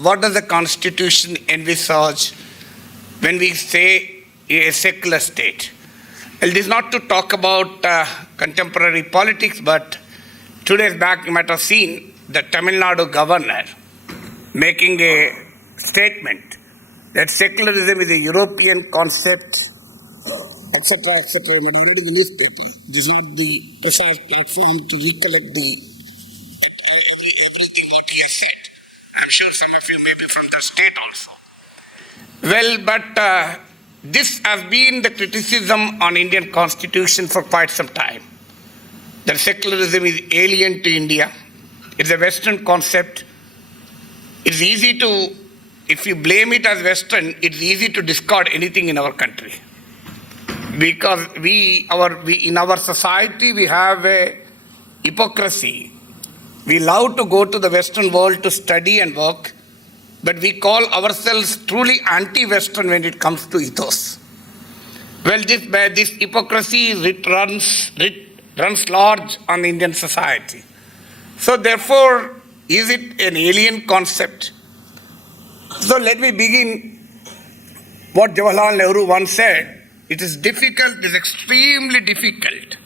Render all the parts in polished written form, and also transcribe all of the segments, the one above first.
what does the Constitution envisage when we say a secular state? Well, it is not to talk about contemporary politics, but 2 days back you might have seen the Tamil Nadu Governor making a statement that secularism is a European concept, etc., etc. in the newspaper. This is not the precise platform to recollect the everything that he said. I'm sure some of you may be from the state also. Well, but this has been the criticism on Indian Constitution for quite some time. That secularism is alien to India. It's a Western concept. It's easy to, if you blame it as Western, it's easy to discard anything in our country. Because in our society, we have a hypocrisy. We love to go to the Western world to study and work, but we call ourselves truly anti-Western when it comes to ethos. Well, this hypocrisy runs large on Indian society. So therefore, is it an alien concept? So let me begin what Jawaharlal Nehru once said. It is difficult, it is extremely difficult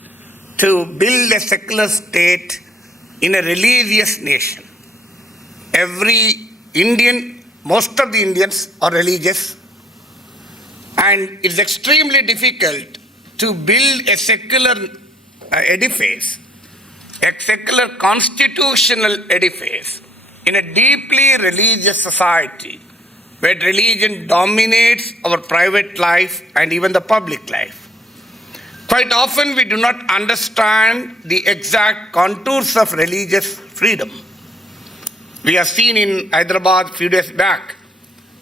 to build a secular state in a religious nation. Every Indian, most of the Indians are religious, and it's extremely difficult to build a secular edifice, a secular constitutional edifice in a deeply religious society where religion dominates our private life and even the public life. Quite often we do not understand the exact contours of religious freedom. We have seen in Hyderabad a few days back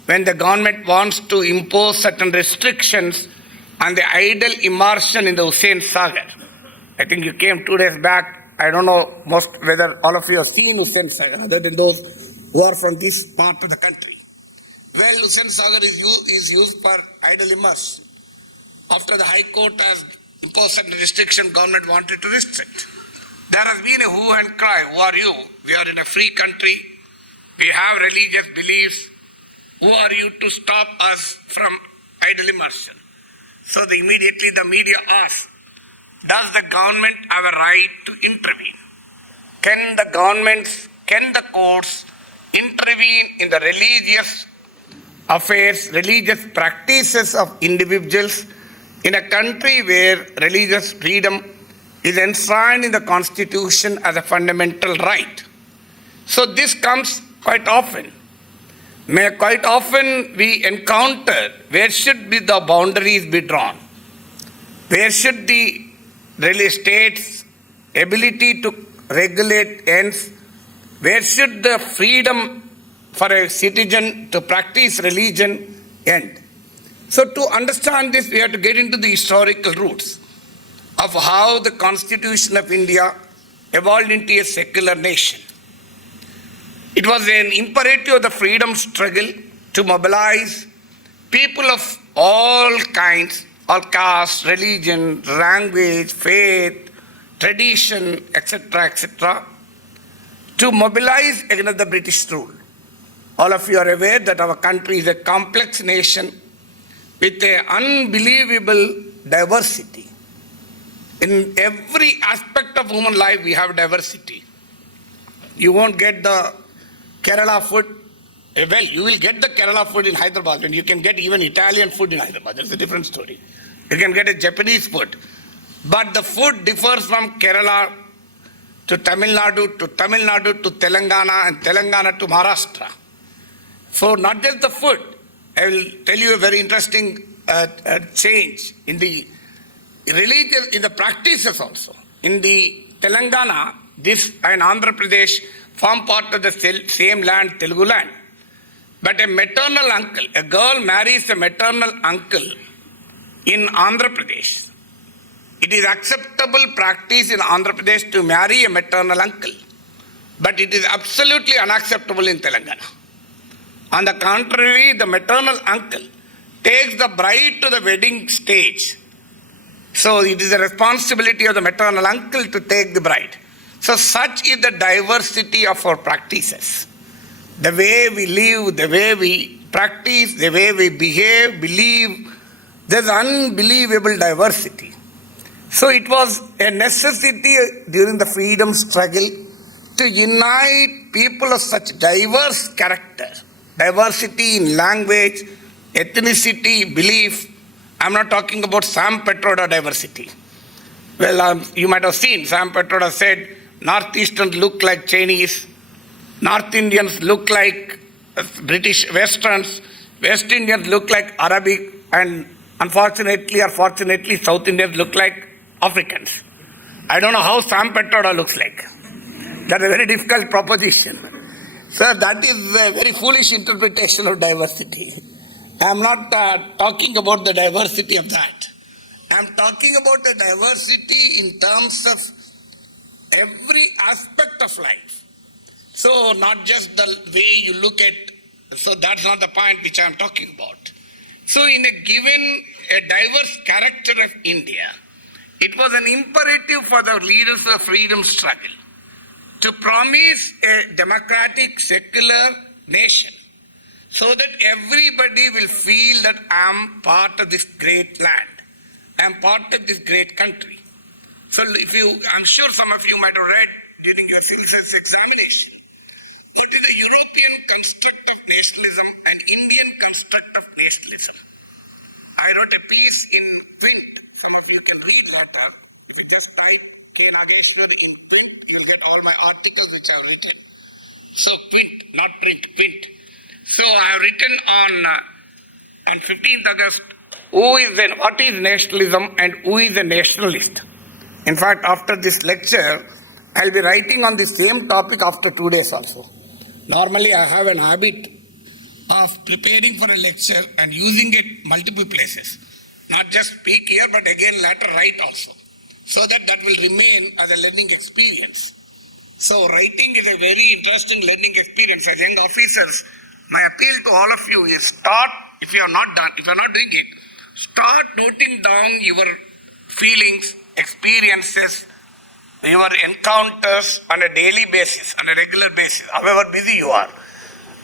when the government wants to impose certain restrictions on the idol immersion in the Hussain Sagar. I think you came 2 days back. I don't know whether all of you have seen Hussain Sagar, other than those who are from this part of the country. Well, Hussain Sagar is used for idol immersion. After the High Court has imposed certain restriction, government wanted to restrict. There has been a hue and cry. Who are you? We are in a free country. We have religious beliefs. Who are you to stop us from idol immersion? So immediately the media asks, does the government have a right to intervene? Can the courts intervene in the religious affairs, religious practices of individuals in a country where religious freedom is enshrined in the Constitution as a fundamental right? So this comes quite often. Quite often we encounter where should be the boundaries be drawn? Where should the state's ability to regulate ends? Where should the freedom for a citizen to practice religion end? So to understand this, we have to get into the historical roots of how the Constitution of India evolved into a secular nation. It was an imperative of the freedom struggle to mobilize people of all kinds, all castes, religion, language, faith, tradition, etc., etc., to mobilize against the British rule. All of you are aware that our country is a complex nation with an unbelievable diversity. In every aspect of human life, we have diversity. You won't get the Kerala food. Well, you will get the Kerala food in Hyderabad, and you can get even Italian food in Hyderabad. That's a different story. You can get a Japanese food. But the food differs from Kerala to Tamil Nadu to Telangana, and Telangana to Maharashtra. So not just the food. I will tell you a very interesting change in the religious, in the practices also. In the Telangana, this and Andhra Pradesh form part of the same land, Telugu land. But a maternal uncle, a girl marries a maternal uncle in Andhra Pradesh. It is acceptable practice in Andhra Pradesh to marry a maternal uncle. But it is absolutely unacceptable in Telangana. On the contrary, the maternal uncle takes the bride to the wedding stage. So it is the responsibility of the maternal uncle to take the bride. So such is the diversity of our practices. the way we live, the way we practice, the way we behave, believe, there's unbelievable diversity. So it was a necessity during the freedom struggle to unite people of such diverse character, diversity in language, ethnicity, belief. I'm not talking about Sam Petroda diversity. Well, you might have seen Sam Petroda said Northeasterners look like Chinese, North Indians look like British Westerns, West Indians look like Arabic, and unfortunately or fortunately South Indians look like Africans. I don't know how Sam Petroda looks like. That's a very difficult proposition. So that is a very foolish interpretation of diversity. I'm not talking about the diversity of that. I'm talking about the diversity in terms of every aspect of life. So not just the way you look at, so that's not the point which I'm talking about. So in a diverse character of India, it was an imperative for the leaders of freedom struggle to promise a democratic, secular nation so that everybody will feel that I'm part of this great land. I'm part of this great country. So I'm sure some of you might have read during your civil service examination, what is the European construct of nationalism and Indian construct of nationalism? I wrote a piece in print. Some of you can read later. If you just type Nageshwar in print, you'll get all my articles which I have written. So print, not print, print. So I have written on 15th August, what is nationalism and who is a nationalist? In fact, after this lecture, I'll be writing on the same topic after 2 days also. Normally, I have an habit of preparing for a lecture and using it multiple places. Not just speak here, but again later write also. So that will remain as a learning experience. So writing is a very interesting learning experience. As young officers, my appeal to all of you is start, if you are not doing it, start noting down your feelings, experiences, your encounters on a daily basis, on a regular basis, however busy you are.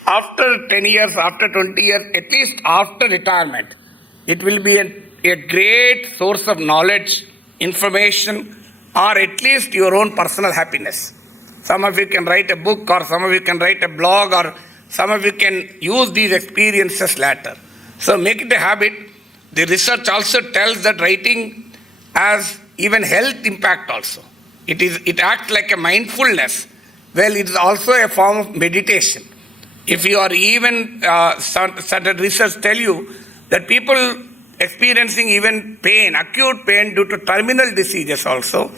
After 10 years, after 20 years, at least after retirement, it will be a great source of knowledge, information, or at least your own personal happiness. Some of you can write a book, or some of you can write a blog, or some of you can use these experiences later. So make it a habit. The research also tells that writing has even health impact also. It acts like a mindfulness. Well, it is also a form of meditation. If you are even, certain research tell you that people experiencing even pain, acute pain due to terminal diseases also,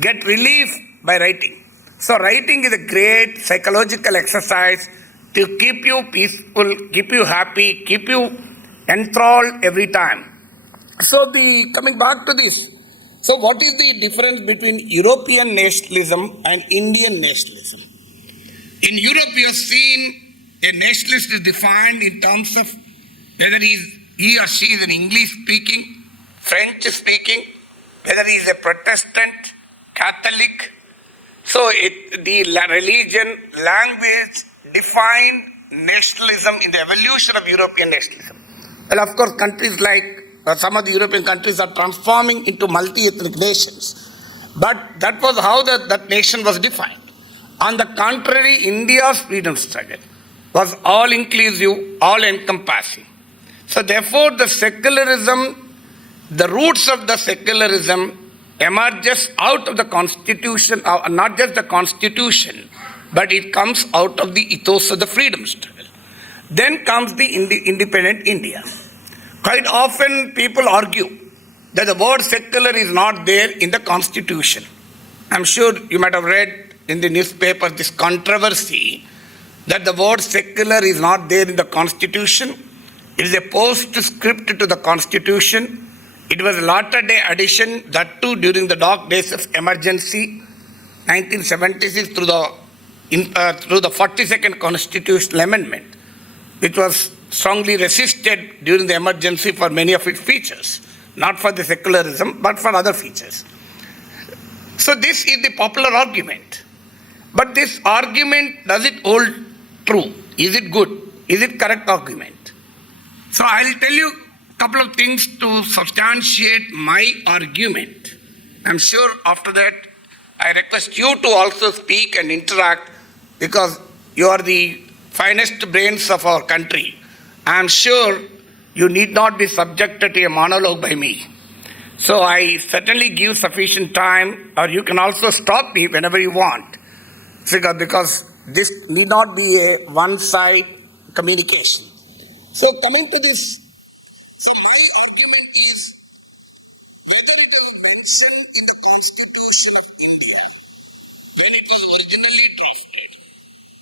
get relief by writing. So writing is a great psychological exercise to keep you peaceful, keep you happy, keep you enthralled every time. So coming back to this, so what is the difference between European nationalism and Indian nationalism? In Europe, you have seen a nationalist is defined in terms of whether he or she is an English-speaking, French-speaking, whether he is a Protestant, Catholic. So the religion, language defined nationalism in the evolution of European nationalism. Well, of course, countries like some of the European countries are transforming into multi-ethnic nations. But that was how that nation was defined. On the contrary, India's freedom struggle was all-inclusive, all-encompassing. So therefore, the secularism, the roots of the secularism emerges out of the constitution, not just the constitution, but it comes out of the ethos of the freedom struggle. Then comes the independent India. Quite often people argue that the word secular is not there in the constitution. I'm sure you might have read in the newspaper this controversy that the word secular is not there in the constitution. It is a postscript to the constitution. It was a latter day addition, that too during the dark days of emergency, 1976 through the 42nd constitutional amendment, which was strongly resisted during the emergency for many of its features, not for the secularism, but for other features. So this is the popular argument. But this argument, does it hold true? Is it good? Is it correct argument? So I'll tell you a couple of things to substantiate my argument. I'm sure after that I request you to also speak and interact because you are the finest brains of our country. I'm sure you need not be subjected to a monologue by me. So I certainly give sufficient time, or you can also stop me whenever you want. Because this need not be a one-side communication. So coming to this, so my argument is whether it is mentioned in the Constitution of India when it was originally drafted,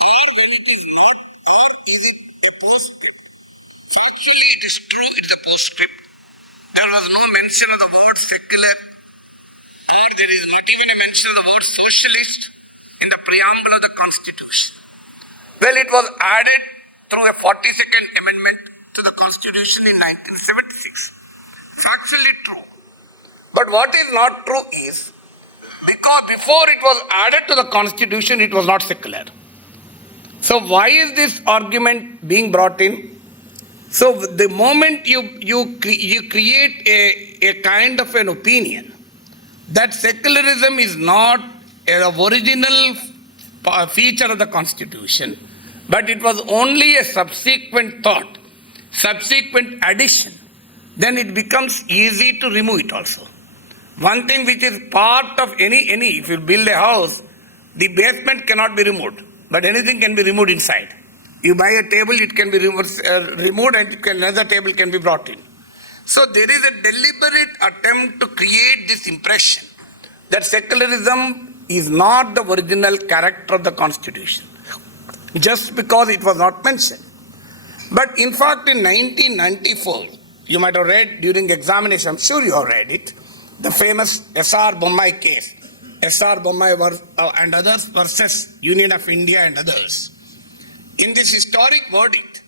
or when it is not, or is it a postscript? Factually, it is true, it is a postscript. There was no mention of the word secular, and there is not even a mention of the word socialist in the preamble of the Constitution. Well, it was added through a 42nd Amendment to the Constitution in 1976. Factually true. But what is not true is, because before it was added to the Constitution, it was not secular. So why is this argument being brought in? So the moment you create a kind of an opinion that secularism is not an original feature of the Constitution, but it was only a subsequent thought, subsequent addition, then it becomes easy to remove it also. One thing which is part of any, if you build a house, the basement cannot be removed, but anything can be removed inside. You buy a table, it can be removed and another table can be brought in. So there is a deliberate attempt to create this impression that secularism is not the original character of the Constitution, just because it was not mentioned. But in fact, in 1994, you might have read during examination, I'm sure you have read it, the famous S.R. Bommai case, S.R. Bommai and others versus Union of India and others. In this historic verdict,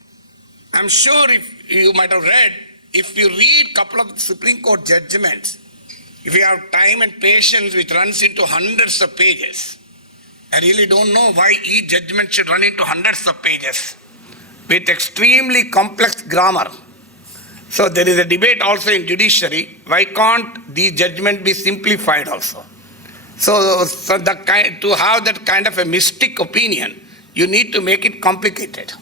I'm sure if you might have read, if you read a couple of Supreme Court judgments, if you have time and patience, which runs into hundreds of pages, I really don't know why each judgment should run into hundreds of pages with extremely complex grammar. So there is a debate also in judiciary, why can't the judgment be simplified also? So to have that kind of a mystic opinion, you need to make it complicated.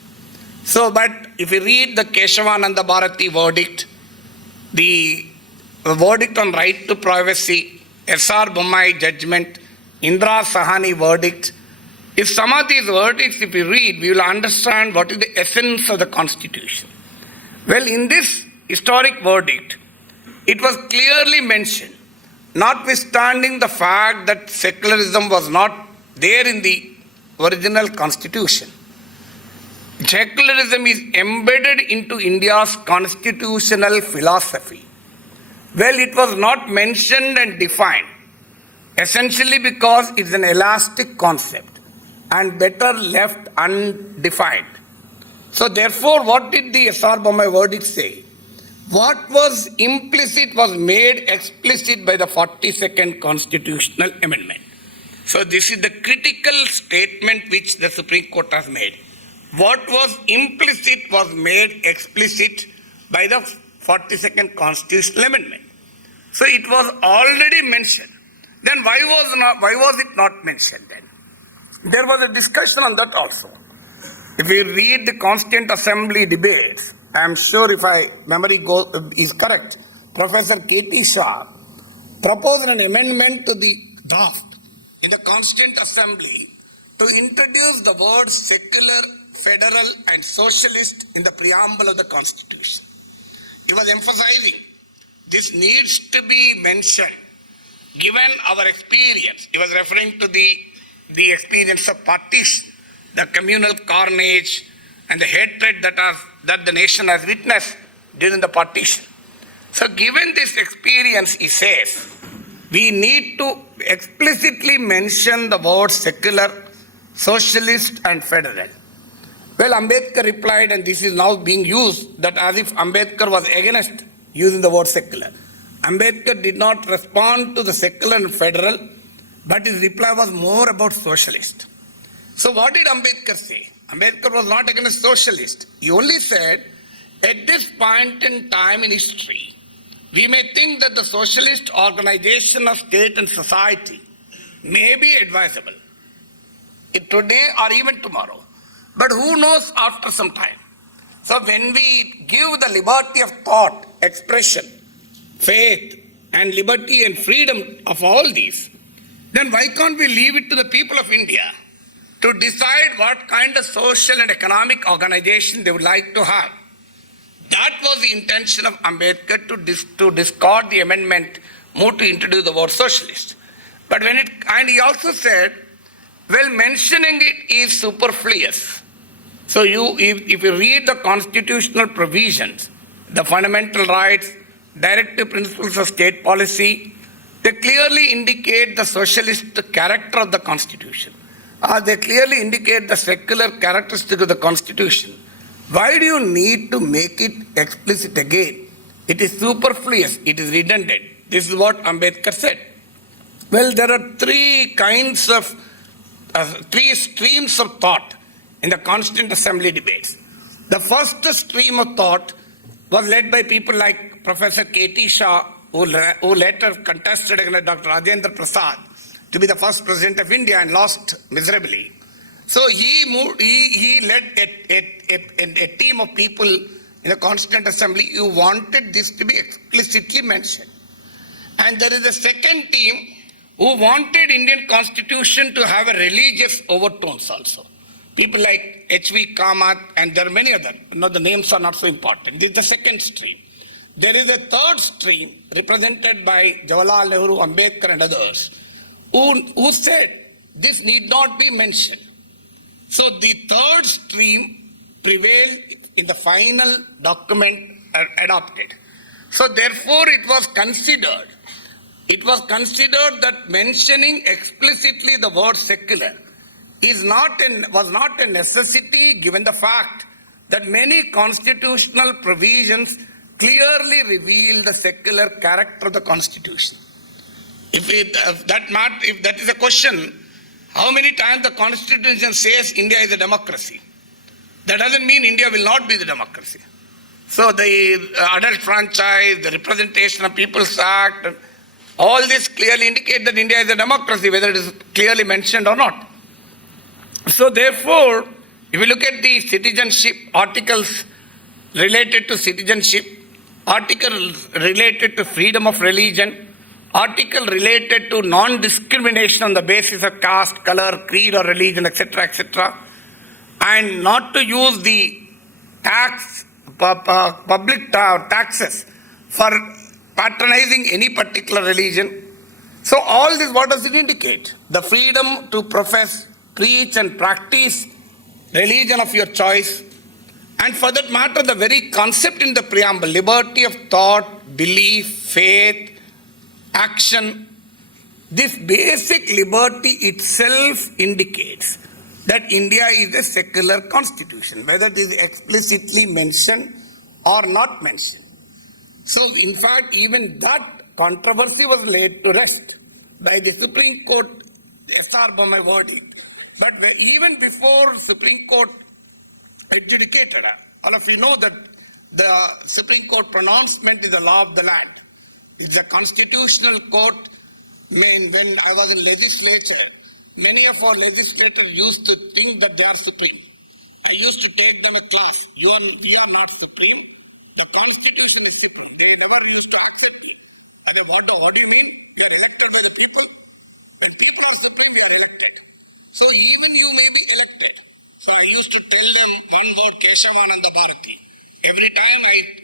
So, but if you read the Keshavananda Bharati verdict, the verdict on right to privacy, S.R. Bommai judgment, Indira Sahani verdict, if some of these verdicts, if you read, we will understand what is the essence of the Constitution. Well, in this historic verdict, it was clearly mentioned, notwithstanding the fact that secularism was not there in the original Constitution. Secularism is embedded into India's constitutional philosophy. Well, it was not mentioned and defined, essentially because it's an elastic concept and better left undefined. So therefore, what did the S.R. Bommai verdict say? What was implicit was made explicit by the 42nd Constitutional Amendment. So this is the critical statement which the Supreme Court has made. What was implicit was made explicit by the 42nd Constitutional Amendment. So it was already mentioned. Then why was it not mentioned then? There was a discussion on that also. If we read the Constituent Assembly debates, I am sure if my memory is correct, Professor K.T. Shah proposed an amendment to the draft in the Constituent Assembly to introduce the words secular, federal and socialist in the preamble of the Constitution. He was emphasizing this needs to be mentioned given our experience. He was referring to the experience of partition, the communal carnage and the hatred that the nation has witnessed during the partition. So given this experience, he says, we need to explicitly mention the words secular, socialist and federal. Well, Ambedkar replied, and this is now being used, that as if Ambedkar was against using the word secular. Ambedkar did not respond to the secular and federal, but his reply was more about socialist. So what did Ambedkar say? Ambedkar was not against socialist. He only said, at this point in time in history, we may think that the socialist organization of state and society may be advisable today or even tomorrow. But who knows after some time? So when we give the liberty of thought, expression, faith, and liberty and freedom of all these, then why can't we leave it to the people of India to decide what kind of social and economic organization they would like to have? That was the intention of Ambedkar to discard the amendment, move to introduce the word socialist. But and he also said, well, mentioning it is superfluous. So if you read the constitutional provisions, the fundamental rights, directive principles of state policy, they clearly indicate the socialist character of the Constitution. They clearly indicate the secular characteristic of the Constitution. Why do you need to make it explicit again? It is superfluous, it is redundant. This is what Ambedkar said. Well, there are three streams of thought in the Constituent Assembly debates. The first stream of thought was led by people like Professor K.T. Shah, who later contested against Dr. Rajendra Prasad to be the first president of India and lost miserably. So he led a team of people in the Constituent Assembly who wanted this to be explicitly mentioned. And there is a second team who wanted Indian Constitution to have a religious overtones also. People like H.V. Kamath, and there are many others. No, the names are not so important. This is the second stream. There is a third stream represented by Jawaharlal Nehru, Ambedkar and others who said this need not be mentioned. So the third stream prevailed in the final document adopted. So therefore it was considered that mentioning explicitly the word secular was not a necessity, given the fact that many constitutional provisions clearly reveal the secular character of the Constitution. If that is a question, how many times the Constitution says India is a democracy? That doesn't mean India will not be the democracy. So the adult franchise, the Representation of People's Act, all this clearly indicate that India is a democracy, whether it is clearly mentioned or not. So therefore, if you look at the citizenship articles related to citizenship, article related to freedom of religion, article related to non-discrimination on the basis of caste, color, creed or religion, etc., and not to use the public taxes for patronizing any particular religion. So all this, what does it indicate? The freedom to profess, preach and practice religion of your choice. And for that matter, the very concept in the preamble, liberty of thought, belief, faith, action, this basic liberty itself indicates that India is a secular constitution, whether it is explicitly mentioned or not mentioned. So in fact, even that controversy was laid to rest by the Supreme Court, S.R. Bommai verdict. But even before Supreme Court adjudicated, all of you know that the Supreme Court pronouncement is the law of the land. It's a constitutional court. When I was in legislature, many of our legislators used to think that they are supreme. I used to take them a class. We are not supreme. The Constitution is supreme. They never used to accept it. I said, what do you mean? We are elected by the people. When people are supreme, we are elected. So even you may be elected. So I used to tell them one word, Keshavananda Bharati. Every time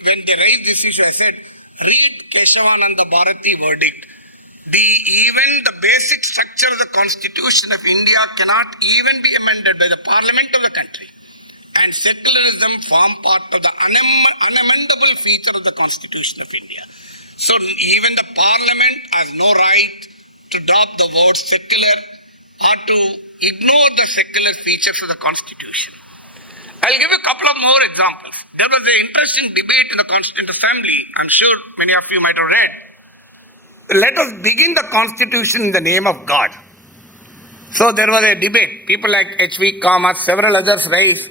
when they raised this issue, I said, read Keshavananda Bharati verdict. Even the basic structure of the Constitution of India cannot even be amended by the Parliament of the country. And secularism form part of the unamendable feature of the Constitution of India. So even the Parliament has no right to drop the word secular or to ignore the secular features of the Constitution. I'll give a couple of more examples. There was an interesting debate in the Constituent Assembly. I'm sure many of you might have read. Let us begin the Constitution in the name of God. So there was a debate. People like H.V. Kamath, several others raised,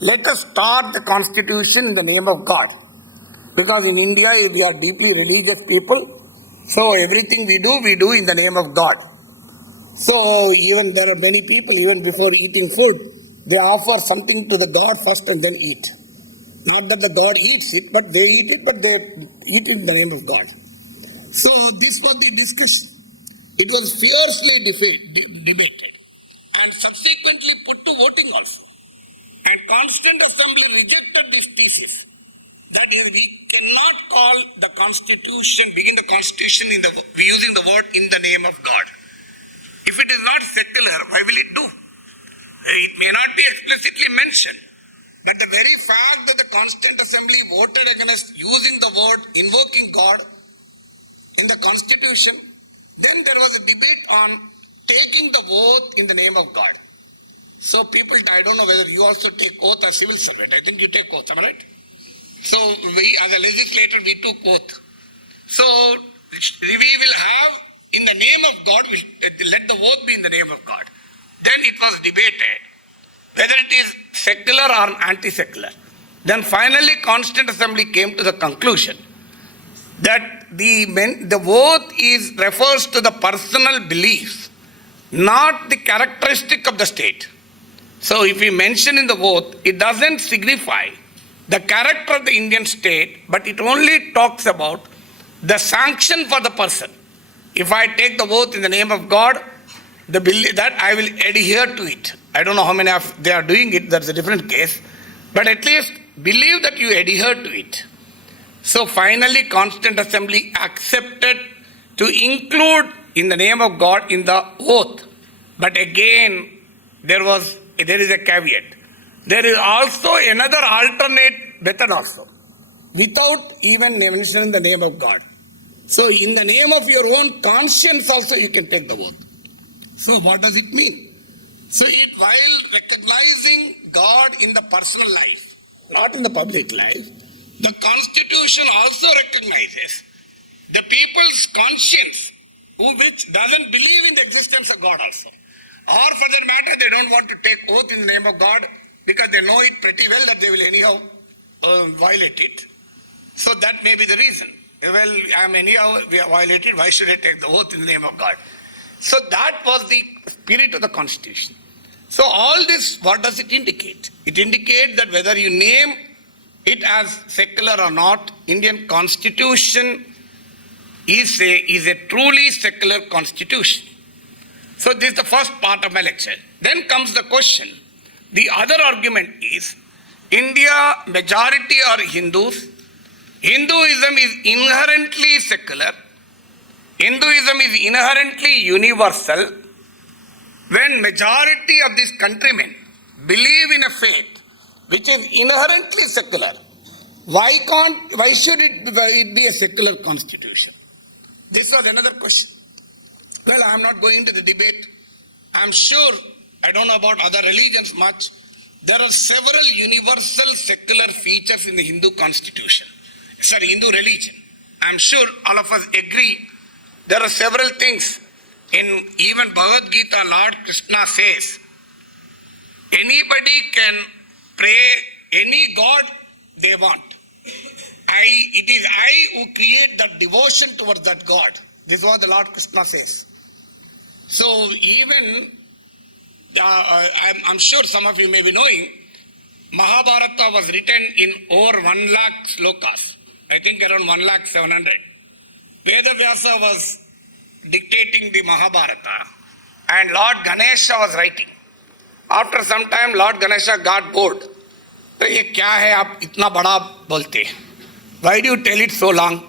let us start the constitution in the name of God. Because in India, we are deeply religious people. So everything we do in the name of God. So even there are many people, even before eating food, they offer something to the God first and then eat. Not that the God eats it, but they eat it, but they eat it in the name of God. So this was the discussion. It was fiercely debated and subsequently put to voting also. And Constituent Assembly rejected this thesis that we cannot call the Constitution, begin the Constitution using the word in the name of God. If it is not secular, why will it do? It may not be explicitly mentioned, but the very fact that the Constituent Assembly voted against using the word invoking God in the Constitution, then there was a debate on taking the oath in the name of God. So people, I don't know whether you also take oath as civil servant. I think you take oath, am I right? So we, as a legislator, we took oath. So we will have, in the name of God, let the oath be in the name of God. Then it was debated whether it is secular or anti-secular. Then finally, Constituent Assembly came to the conclusion that the oath refers to the personal beliefs, not the characteristic of the state. So if we mention in the oath, it doesn't signify the character of the Indian state, but it only talks about the sanction for the person. If I take the oath in the name of God, the belief that I will adhere to it. I don't know how many of they are doing it, that's a different case, but at least believe that you adhere to it. So finally, Constituent Assembly accepted to include in the name of God in the oath. But again, there is a caveat. There is also another alternate method also, without even mentioning the name of God. So in the name of your own conscience also you can take the oath. So what does it mean? So while recognizing God in the personal life, not in the public life, the Constitution also recognizes the people's conscience, which doesn't believe in the existence of God also. Or for that matter, they don't want to take oath in the name of God because they know it pretty well that they will anyhow violate it. So that may be the reason. Well, I am anyhow violated, why should I take the oath in the name of God? So that was the spirit of the Constitution. So all this, what does it indicate? It indicates that whether you name it as secular or not, Indian Constitution is a truly secular constitution. So this is the first part of my lecture. Then comes the question. The other argument is, India, majority are Hindus. Hinduism is inherently secular. Hinduism is inherently universal. When majority of these countrymen believe in a faith which is inherently secular, why should it be a secular constitution? This was another question. Well, I am not going into the debate. I am sure, I don't know about other religions much, there are several universal secular features in the Hindu constitution. Hindu religion. I am sure all of us agree there are several things. In even Bhagavad Gita, Lord Krishna says, anybody can pray any god they want. It is I who create that devotion towards that God. This is what the Lord Krishna says. So even, I'm sure some of you may be knowing, Mahabharata was written in over 1 lakh slokas. I think around 1,700,000. Vedavyasa was dictating the Mahabharata and Lord Ganesha was writing. After some time, Lord Ganesha got bored. तो ये क्या है आप इतना बड़ा बोलते? Why do you tell it so long?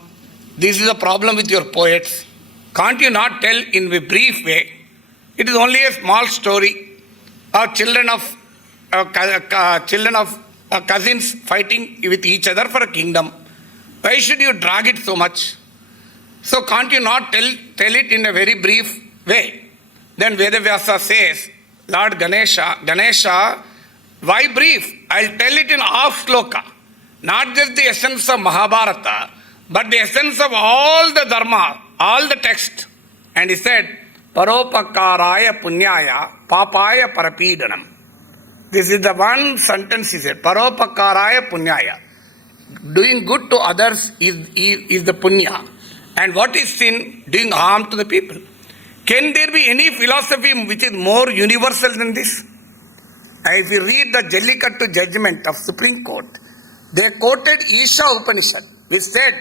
This is a problem with your poets. Can't you not tell in a brief way? It is only a small story of children of cousins fighting with each other for a kingdom. Why should you drag it so much? So can't you not tell it in a very brief way? Then Vedavyasa says, Lord Ganesha, why brief? I'll tell it in half sloka. Not just the essence of Mahabharata, but the essence of all the dharma, all the text. And he said, Paropakaraya punyaya papaya parapidanam. This is the one sentence he said. Paropakaraya punyaya. Doing good to others is the punya. And what is sin? Doing harm to the people. Can there be any philosophy which is more universal than this? If you read the Jallikattu judgment of Supreme Court, they quoted Isha Upanishad, which said,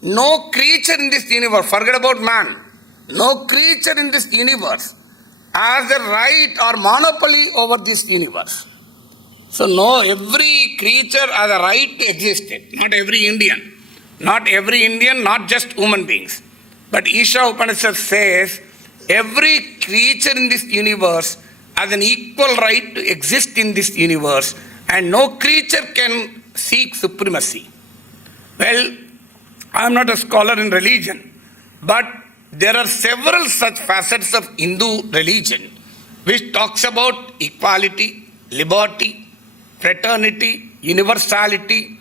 no creature in this universe, forget about man, no creature in this universe has a right or monopoly over this universe. So no, every creature has a right to exist. Not every Indian. Not every Indian, not just human beings. But Isha Upanishad says, every creature in this universe has an equal right to exist in this universe, and no creature can seek supremacy. Well, I am not a scholar in religion, but there are several such facets of Hindu religion which talks about equality, liberty, fraternity, universality,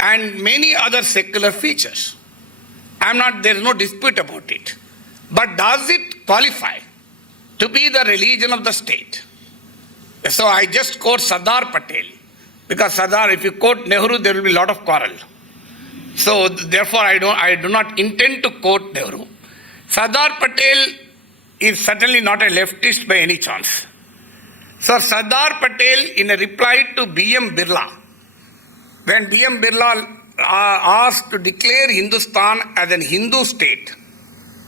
and many other secular features. There is no dispute about it. But does it qualify to be the religion of the state? So I just quote Sardar Patel, because Sardar, if you quote Nehru, there will be a lot of quarrel. So therefore I do not intend to quote Nehru. Sardar Patel is certainly not a leftist by any chance. So Sardar Patel, in a reply to B.M. Birla, when B.M. Birla asked to declare Hindustan as an Hindu state,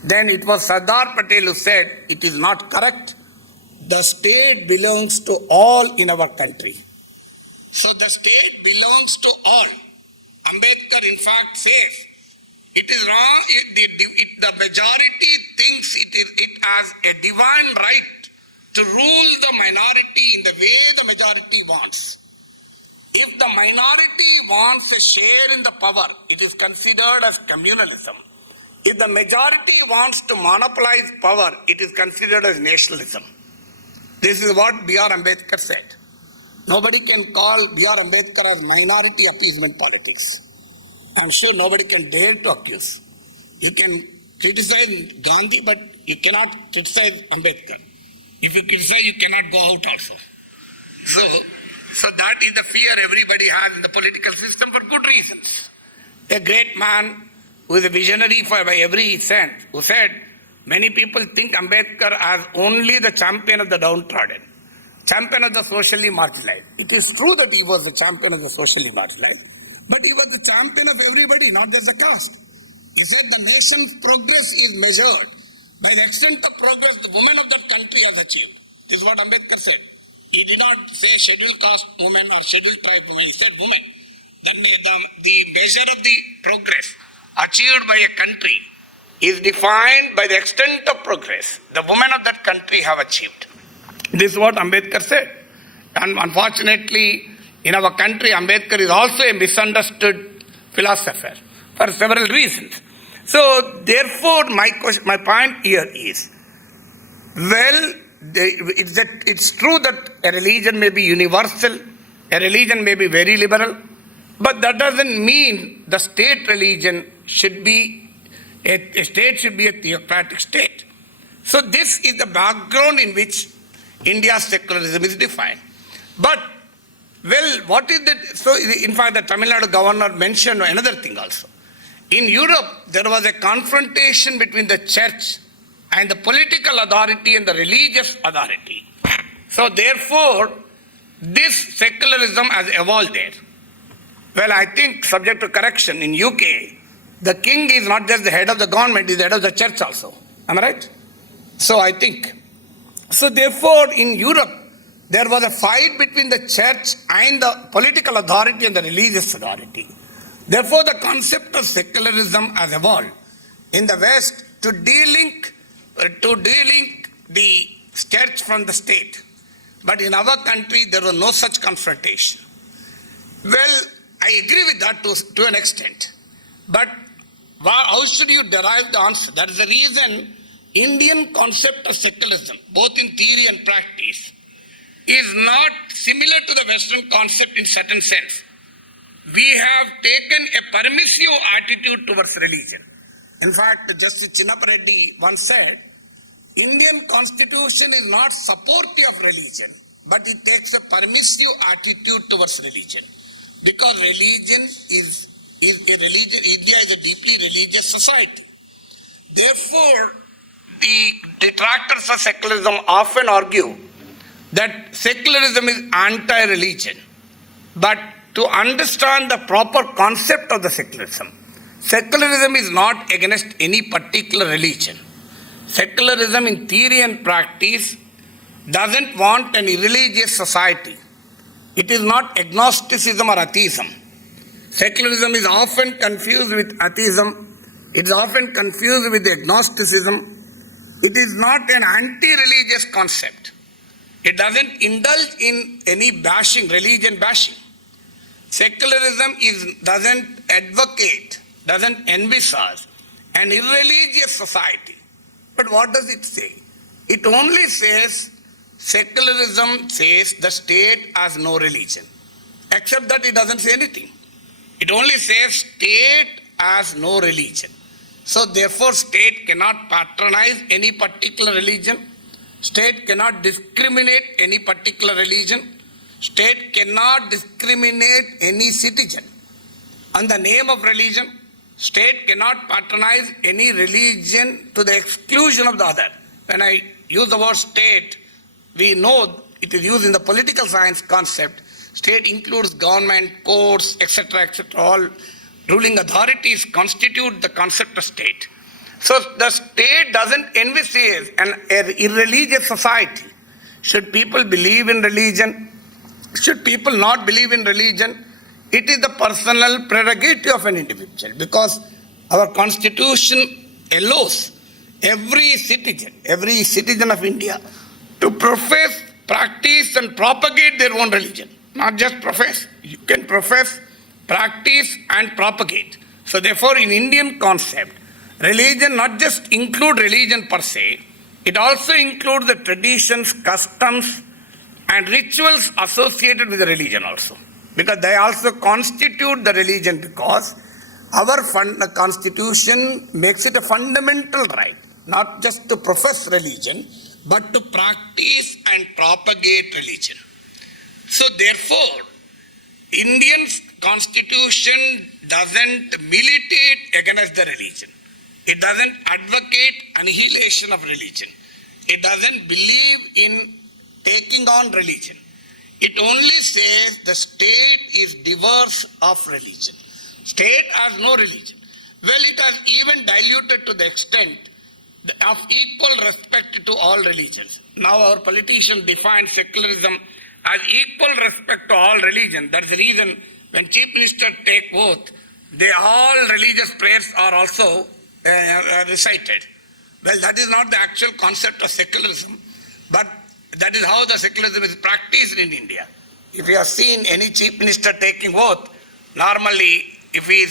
then it was Sardar Patel who said, it is not correct. The state belongs to all in our country. So the state belongs to all. Ambedkar in fact says, it is wrong, the majority thinks it has a divine right to rule the minority in the way the majority wants. If the minority wants a share in the power, it is considered as communalism. If the majority wants to monopolize power, it is considered as nationalism. This is what B.R. Ambedkar said. Nobody can call B.R. Ambedkar as minority appeasement politics. I'm sure nobody can dare to accuse. You can criticize Gandhi, but you cannot criticize Ambedkar. If you criticize, you cannot go out also. So that is the fear everybody has in the political system for good reasons. A great man who is a visionary by every sense, who said, many people think Ambedkar as only the champion of the downtrodden, champion of the socially marginalized. It is true that he was the champion of the socially marginalized, but he was the champion of everybody, not just the caste. He said the nation's progress is measured by the extent of progress the women of that country has achieved. This is what Ambedkar said. He did not say scheduled caste women or scheduled tribe women. He said women. The measure of the progress achieved by a country is defined by the extent of progress the women of that country have achieved. This is what Ambedkar said. And unfortunately, in our country, Ambedkar is also a misunderstood philosopher for several reasons. So, therefore, my point here is, well, it's true that a religion may be universal, a religion may be very liberal, but that doesn't mean the state religion should be, a state should be a theocratic state. So this is the background in which India's secularism is defined. But, well, what is that? So, in fact, the Tamil Nadu governor mentioned another thing also. In Europe, there was a confrontation between the church and the political authority and the religious authority. So, therefore, this secularism has evolved there. Well, I think, subject to correction, in UK, the king is not just the head of the government, he is the head of the church also. Am I right? So, I think. So, therefore, in Europe, there was a fight between the church and the political authority and the religious authority. Therefore, the concept of secularism has evolved in the West to de-link the church from the state. But in our country, there was no such confrontation. Well, I agree with that to an extent. But how should you derive the answer? That is the reason Indian concept of secularism, both in theory and practice, is not similar to the Western concept in certain sense. We have taken a permissive attitude towards religion. In fact, Justice Chinnappa Reddy once said, Indian constitution is not supportive of religion, but it takes a permissive attitude towards religion. Because religion is a religion, India is a deeply religious society. Therefore, the detractors of secularism often argue that secularism is anti-religion. But to understand the proper concept of the secularism is not against any particular religion. Secularism in theory and practice doesn't want an irreligious society. It is not agnosticism or atheism. Secularism is often confused with atheism. It is often confused with agnosticism. It is not an anti-religious concept. It doesn't indulge in any bashing, religion bashing. Secularism doesn't advocate, doesn't envisage an irreligious society. But what does it say? It only says, secularism says the state has no religion. Except that it doesn't say anything. It only says state has no religion. So therefore state cannot patronize any particular religion. State cannot discriminate any particular religion. State cannot discriminate any citizen. On the name of religion, state cannot patronize any religion to the exclusion of the other. When I use the word state, we know it is used in the political science concept. State includes government, courts, etc., etc. All ruling authorities constitute the concept of state. So the state doesn't envisage an irreligious society. Should people believe in religion? Should people not believe in religion? It is the personal prerogative of an individual, because our constitution allows every citizen of India to profess, practice and propagate their own religion. Not just profess. You can profess, practice and propagate. So therefore in Indian concept, religion not just include religion per se, it also includes the traditions, customs and rituals associated with the religion also. Because they also constitute the religion, because our constitution makes it a fundamental right, not just to profess religion, but to practice and propagate religion. So therefore, Indian constitution doesn't militate against the religion. It doesn't advocate annihilation of religion. It doesn't believe in taking on religion. It only says the state is diverse of religion. State has no religion. Well, it has even diluted to the extent of equal respect to all religions. Now our politicians define secularism as equal respect to all religions. That's the reason when Chief Minister take oath, all religious prayers are also recited. Well, that is not the actual concept of secularism, but that is how the secularism is practiced in India. If you have seen any chief minister taking oath, normally if he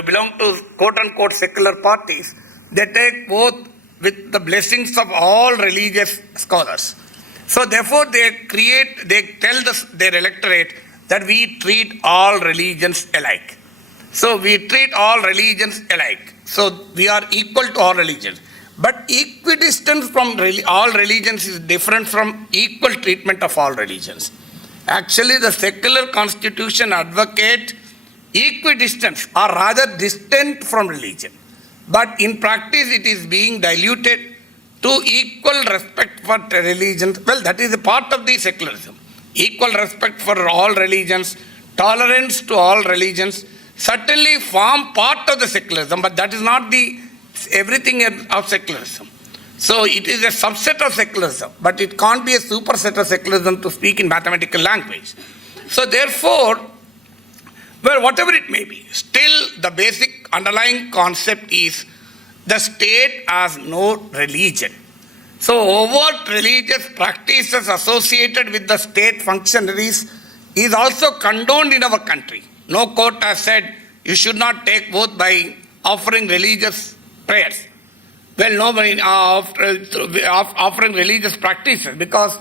belong to quote-unquote secular parties, they take oath with the blessings of all religious scholars. So therefore they tell their electorate that we treat all religions alike. So we treat all religions alike. So we are equal to all religions. But equidistance from all religions is different from equal treatment of all religions. Actually, the secular constitution advocates equidistance, or rather distant from religion. But in practice, it is being diluted to equal respect for religions. Well, that is a part of the secularism. Equal respect for all religions, tolerance to all religions, certainly form part of the secularism, but that is not the everything of secularism. So it is a subset of secularism, but it can't be a superset of secularism, to speak in mathematical language. So therefore, well, whatever it may be, still the basic underlying concept is the state has no religion. So overt religious practices associated with the state functionaries is also condoned in our country. No court has said you should not take oath by offering religious prayers. Well, nobody offering religious practices, because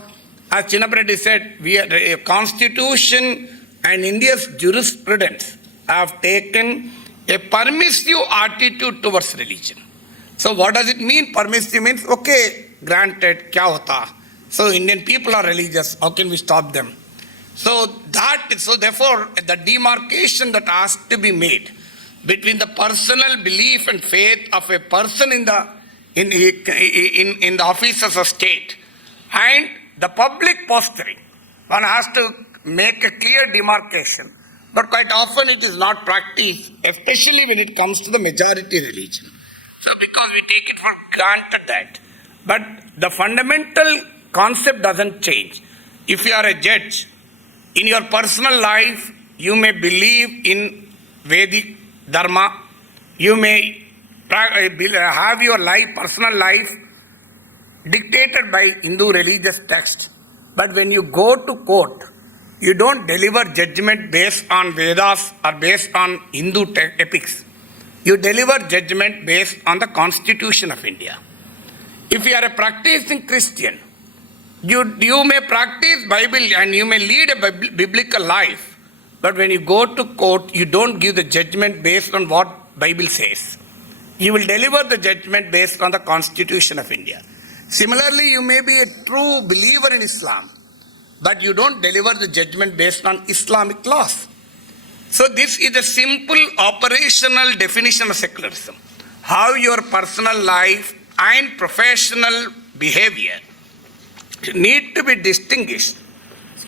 as Chinnapreddy said, a constitution and India's jurisprudence have taken a permissive attitude towards religion. So what does it mean? Permissive means, okay, granted, kya hota? So Indian people are religious, how can we stop them? So therefore, the demarcation that has to be made between the personal belief and faith of a person in the offices of state and the public posturing, one has to make a clear demarcation. But quite often it is not practiced, especially when it comes to the majority religion. So because we take it for granted that. But the fundamental concept doesn't change. If you are a judge, in your personal life, you may believe in Vedic Dharma, you may have your personal life dictated by Hindu religious text. But when you go to court, you don't deliver judgment based on Vedas or based on Hindu epics. You deliver judgment based on the Constitution of India. If you are a practicing Christian, you may practice Bible and you may lead a biblical life, but when you go to court, you don't give the judgment based on what Bible says. You will deliver the judgment based on the Constitution of India. Similarly, you may be a true believer in Islam, but you don't deliver the judgment based on Islamic laws. So this is a simple operational definition of secularism. How your personal life and professional behavior need to be distinguished